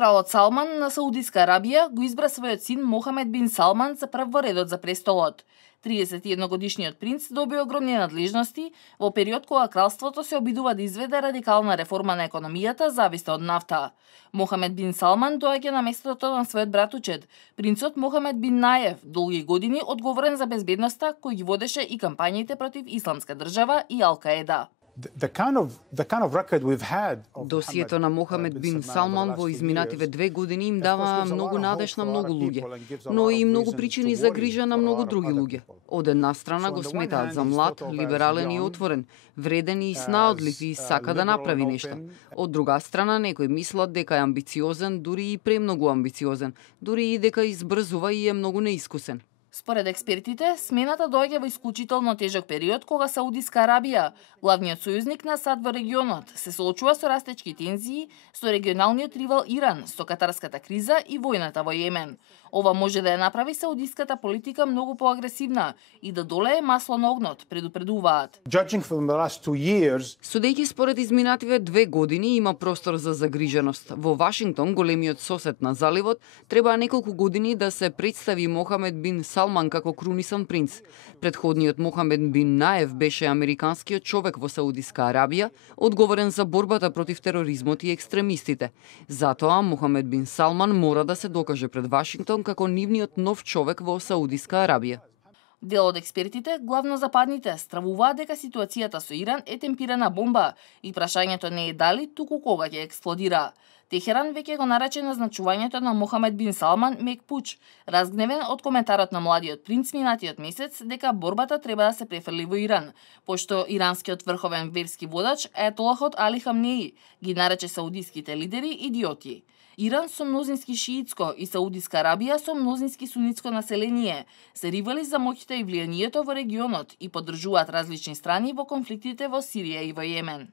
Кралот Салман на Саудиска Арабија го избра својот син Мохамед бин Салман за прв во редот за престолот. 31-годишниот принц доби огромни надлежности во период кога кралството се обидува да изведе радикална реформа на економијата зависта од нафта. Мохамед бин Салман доаѓа на местото на својот братучет, принцот Мохамед бин Наев, долги години одговорен за безбедноста, кој ги водеше и кампањите против Исламска држава и Ал-Каеда. Досието на Мохамед бин Салман во изминативе 2 години им дава многу надеж на многу луѓе, но и многу причини за грижа на многу други луѓе. Од една страна го сметаат за млад, либерален и отворен, вреден и снаодлив и сака да направи нешто. Од друга страна некои мислат дека е амбициозен, дури и премногу амбициозен, дури и дека избрзува и е многу неискусен. Според експертите, смената доаѓа во исклучително тежок период кога Саудиска Арабија, главниот сојузник на САД во регионот, се соочува со растечки тензии со регионалниот ривал Иран, со катарската криза и војната во Јемен. Ова може да ја направи саудиската политика многу поагресивна и да долее масло на огнот, предупредуваат. Судејќи според изминативе 2 години има простор за загриженост. Во Вашингтон, големиот сосед на заливот, требаа неколку години да се представи Мохамед бин Салман како крунисан принц. Предходниот Мохамед бин Наев беше американскиот човек во Саудиска Арабија, одговорен за борбата против тероризмот и екстремистите. Затоа Мохамед бин Салман мора да се докаже пред Вашингтон како нивниот нов човек во Саудиска Арабија. Дел од експертите, главно западните, стравуваат дека ситуацијата со Иран е темпирана бомба и прашањето не е дали, туку кога ќе експлодира. Техеран веќе го нарече назначувањето на Мохамед бин Салман мек пуч, разгневен од коментарот на младиот принц минатиот месец дека борбата треба да се префрли во Иран, пошто иранскиот врховен верски водач Ајатолахот Али Хамнеи ги нарече саудиските лидери идиоти. Иран со мнозински шиитско и Саудиска Арабија со мнозински сунитско население се ривали за моќта и влијанието во регионот и поддржуваат различни страни во конфликтите во Сирија и во Јемен.